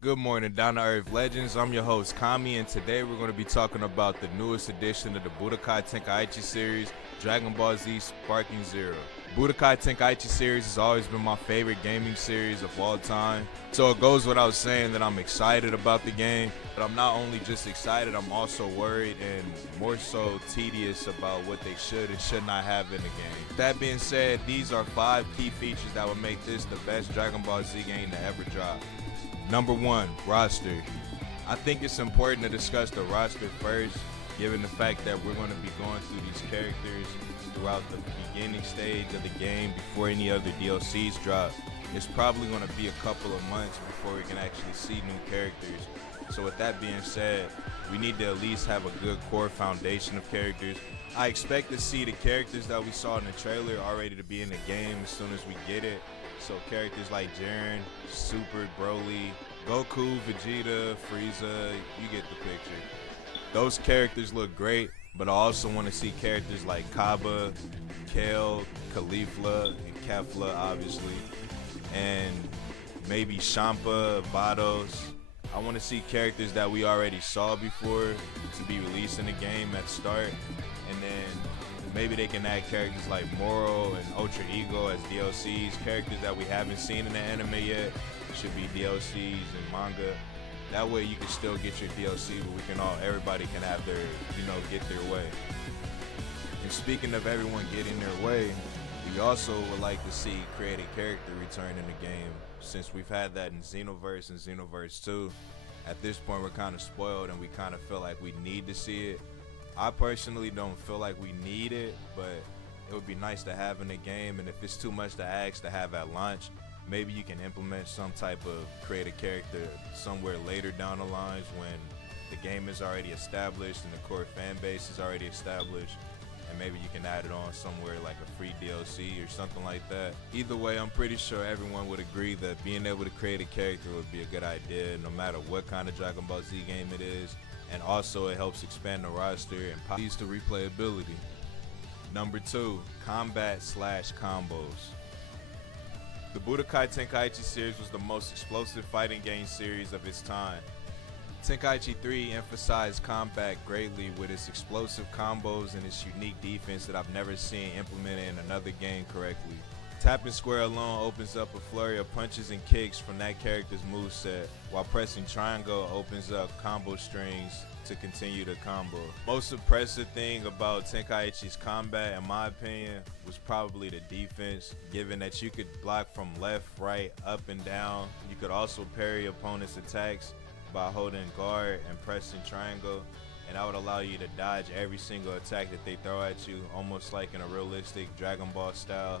Good morning, Down to Earth Legends. I'm your host, Kami, and today we're going to be talking about the newest edition of the Budokai Tenkaichi series, Dragon Ball Z Sparking Zero. Budokai Tenkaichi series has always been my favorite gaming series of all time, so it goes without saying that I'm excited about the game, but I'm not only just excited, I'm also worried and more so tedious about what they should and should not have in the game. That being said, these are 5 key features that would make this the best Dragon Ball Z game to ever drop. Number 1, roster. I think it's important to discuss the roster first, given the fact that we're going to be going through these characters throughout the beginning stage of the game before any other DLCs drop. It's probably going to be a couple of months before we can actually see new characters. So with that being said, we need to at least have a good core foundation of characters. I expect to see the characters that we saw in the trailer already to be in the game as soon as we get it. So characters like Jiren, Super, Broly, Goku, Vegeta, Frieza, you get the picture. Those characters look great, but I also want to see characters like Kaba, Kale, Caulifla, and Kefla, obviously, and maybe Champa, Vados. I want to see characters that we already saw before to be released in the game at start, and then maybe they can add characters like Moro and Ultra Ego as DLCs. Characters that we haven't seen in the anime yet should be DLCs and manga. That way you can still get your DLC, but everybody can have their, get their way. And speaking of everyone getting their way, we also would like to see created character return in the game, since we've had that in Xenoverse and Xenoverse 2. At this point, we're kind of spoiled and we kind of feel like we need to see it. I personally don't feel like we need it, but it would be nice to have in the game, and if it's too much to ask to have at launch, maybe you can implement some type of creative character somewhere later down the lines when the game is already established and the core fan base is already established, and maybe you can add it on somewhere like a free DLC or something like that. Either way, I'm pretty sure everyone would agree that being able to create a character would be a good idea no matter what kind of Dragon Ball Z game it is. And also it helps expand the roster and leads to replayability. Number 2, combat/combos. The Budokai Tenkaichi series was the most explosive fighting game series of its time. Tenkaichi 3 emphasized combat greatly with its explosive combos and its unique defense that I've never seen implemented in another game correctly. Tapping square alone opens up a flurry of punches and kicks from that character's moveset, while pressing triangle opens up combo strings to continue the combo. Most impressive thing about Tenkaichi's combat, in my opinion, was probably the defense, given that you could block from left, right, up, and down. You could also parry opponents' attacks by holding guard and pressing triangle, and that would allow you to dodge every single attack that they throw at you, almost like in a realistic Dragon Ball style.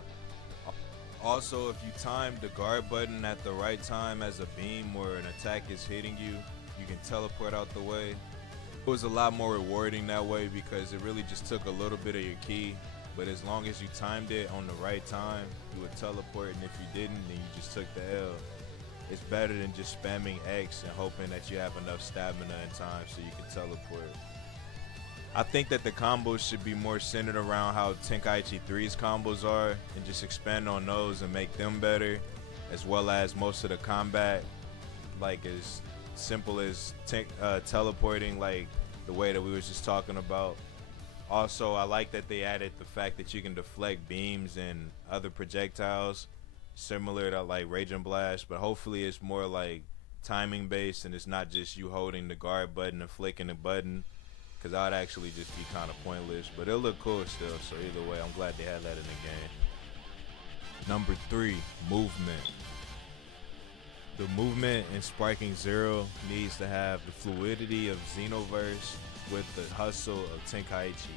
Also, if you time the guard button at the right time as a beam or an attack is hitting you, you can teleport out the way. It was a lot more rewarding that way because it really just took a little bit of your ki, but as long as you timed it on the right time, you would teleport, and if you didn't, then you just took the L. It's better than just spamming X and hoping that you have enough stamina in time so you can teleport. I think that the combos should be more centered around how Tenkaichi 3's combos are and just expand on those and make them better, as well as most of the combat, like as simple as teleporting, like the way that we was just talking about. Also, I like that they added the fact that you can deflect beams and other projectiles, similar to like Raging Blast, but hopefully it's more like timing based and it's not just you holding the guard button and flicking the button, because that would actually just be kind of pointless, but it'll look cool still. So either way, I'm glad they had that in the game. Number 3, movement. The movement in Sparking Zero needs to have the fluidity of Xenoverse with the hustle of Tenkaichi.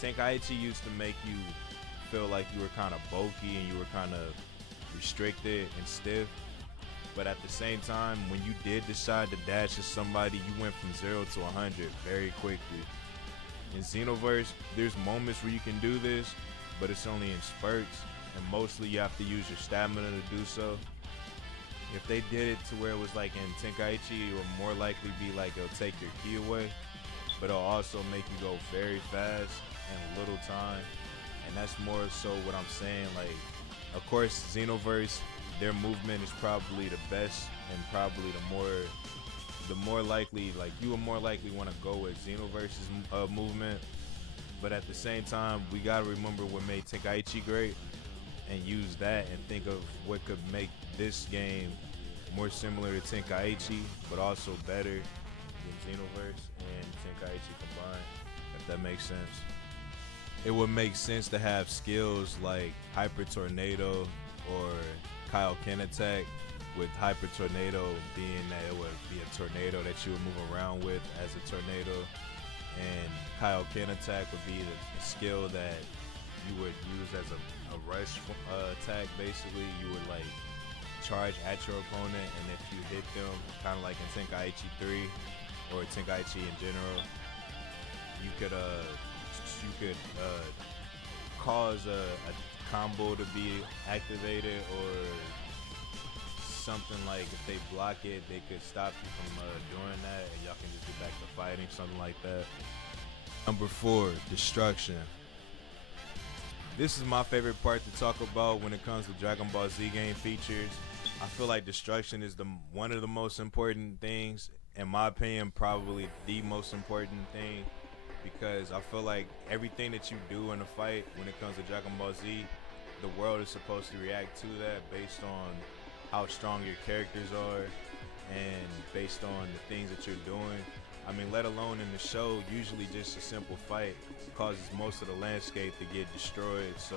Tenkaichi used to make you feel like you were kind of bulky and you were kind of restricted and stiff, but at the same time, when you did decide to dash at somebody, you went from 0 to 100 very quickly. In Xenoverse, there's moments where you can do this, but it's only in spurts, and mostly you have to use your stamina to do so. If they did it to where it was like in Tenkaichi, it would more likely be like it'll take your ki away, but it'll also make you go very fast in little time, and that's more so what I'm saying. Like, of course, Xenoverse their movement is probably the best and probably the more likely, like you would more likely want to go with Xenoverse's movement. But at the same time, we gotta remember what made Tenkaichi great and use that and think of what could make this game more similar to Tenkaichi, but also better than Xenoverse and Tenkaichi combined, if that makes sense. It would make sense to have skills like Hyper Tornado or Kaioken Attack, with Hyper Tornado being that it would be a tornado that you would move around with as a tornado, and Kaioken Attack would be the skill that you would use as a rush attack. Basically, you would like charge at your opponent, and if you hit them, kind of like in Tenkaichi 3 or Tenkaichi in general, you could cause a combo to be activated, or something like if they block it, they could stop you from doing that, and y'all can just get back to fighting, something like that. Number 4, destruction. This is my favorite part to talk about when it comes to Dragon Ball Z game features. I feel like destruction is one of the most important things, in my opinion, probably the most important thing, because I feel like everything that you do in a fight when it comes to Dragon Ball Z, the world is supposed to react to that based on how strong your characters are and based on the things that you're doing. I mean, let alone in the show, usually just a simple fight causes most of the landscape to get destroyed. So,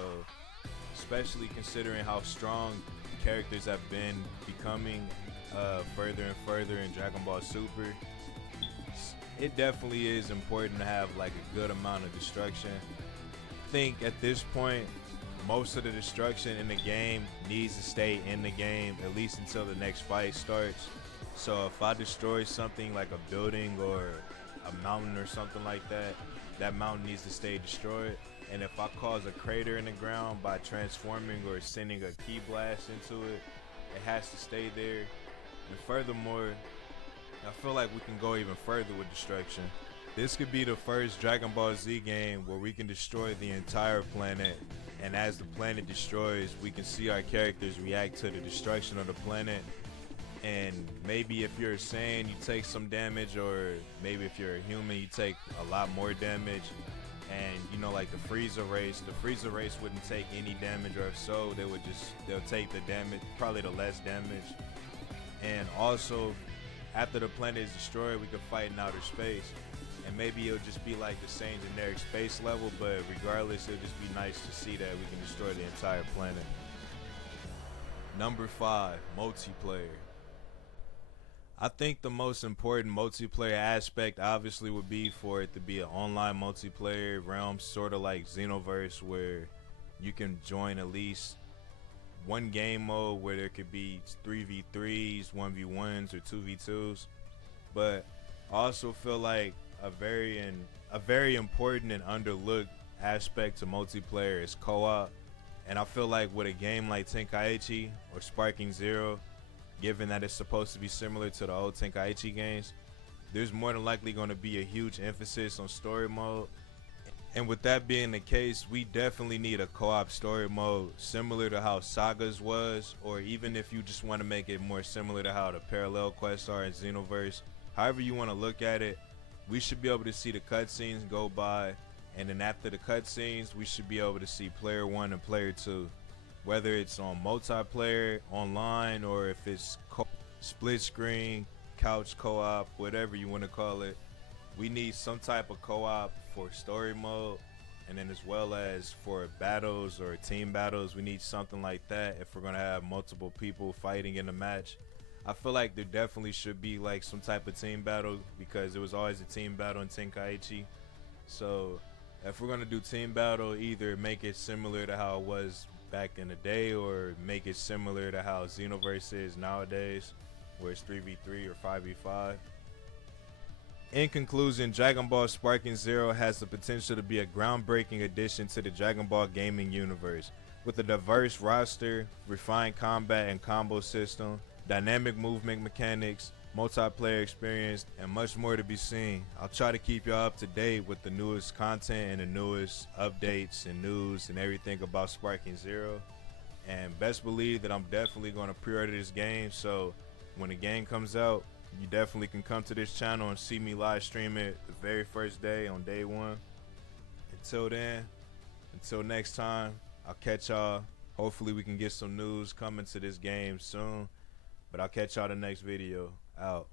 especially considering how strong characters have been becoming further and further in Dragon Ball Super, it definitely is important to have like a good amount of destruction. I think at this point, most of the destruction in the game needs to stay in the game, at least until the next fight starts. So if I destroy something like a building or a mountain or something like that, that mountain needs to stay destroyed. And if I cause a crater in the ground by transforming or sending a ki blast into it, it has to stay there. And furthermore, I feel like we can go even further with destruction. This could be the first Dragon Ball Z game where we can destroy the entire planet, and as the planet destroys, we can see our characters react to the destruction of the planet. And maybe if you're a Saiyan, you take some damage, or maybe if you're a human, you take a lot more damage. And you know, like the Frieza race wouldn't take any damage, or if so, they'll take the damage, probably the less damage. And also, after the planet is destroyed, we could fight in outer space. And maybe it'll just be like the same generic space level, but regardless, it'll just be nice to see that we can destroy the entire planet. Number 5, multiplayer. I think the most important multiplayer aspect obviously would be for it to be an online multiplayer realm, sort of like Xenoverse, where you can join at least one game mode where there could be 3v3s, 1v1s, or 2v2s. But I also feel like a very important and underlooked aspect to multiplayer is co-op. And I feel like with a game like Tenkaichi or Sparking Zero, given that it's supposed to be similar to the old Tenkaichi games, there's more than likely going to be a huge emphasis on story mode. And with that being the case, we definitely need a co-op story mode similar to how Sagas was, or even if you just want to make it more similar to how the parallel quests are in Xenoverse. However you want to look at it, we should be able to see the cutscenes go by, and then after the cutscenes, we should be able to see player 1 and player 2. Whether it's on multiplayer, online, or if it's split screen, couch co-op, whatever you want to call it, we need some type of co-op for story mode, and then as well as for battles or team battles, we need something like that if we're going to have multiple people fighting in a match. I feel like there definitely should be like some type of team battle, because it was always a team battle in Tenkaichi. So if we're going to do team battle, either make it similar to how it was back in the day, or make it similar to how Xenoverse is nowadays, where it's 3v3 or 5v5. In conclusion, Dragon Ball Sparking Zero has the potential to be a groundbreaking addition to the Dragon Ball gaming universe, with a diverse roster, refined combat and combo system, dynamic movement mechanics, multiplayer experience, and much more to be seen. I'll try to keep y'all up to date with the newest content and the newest updates and news and everything about Sparking Zero. And best believe that I'm definitely going to pre-order this game, so when the game comes out, you definitely can come to this channel and see me live stream it the very first day on day one. Until then, until next time, I'll catch y'all. Hopefully we can get some news coming to this game soon, but I'll catch y'all the next video. Out.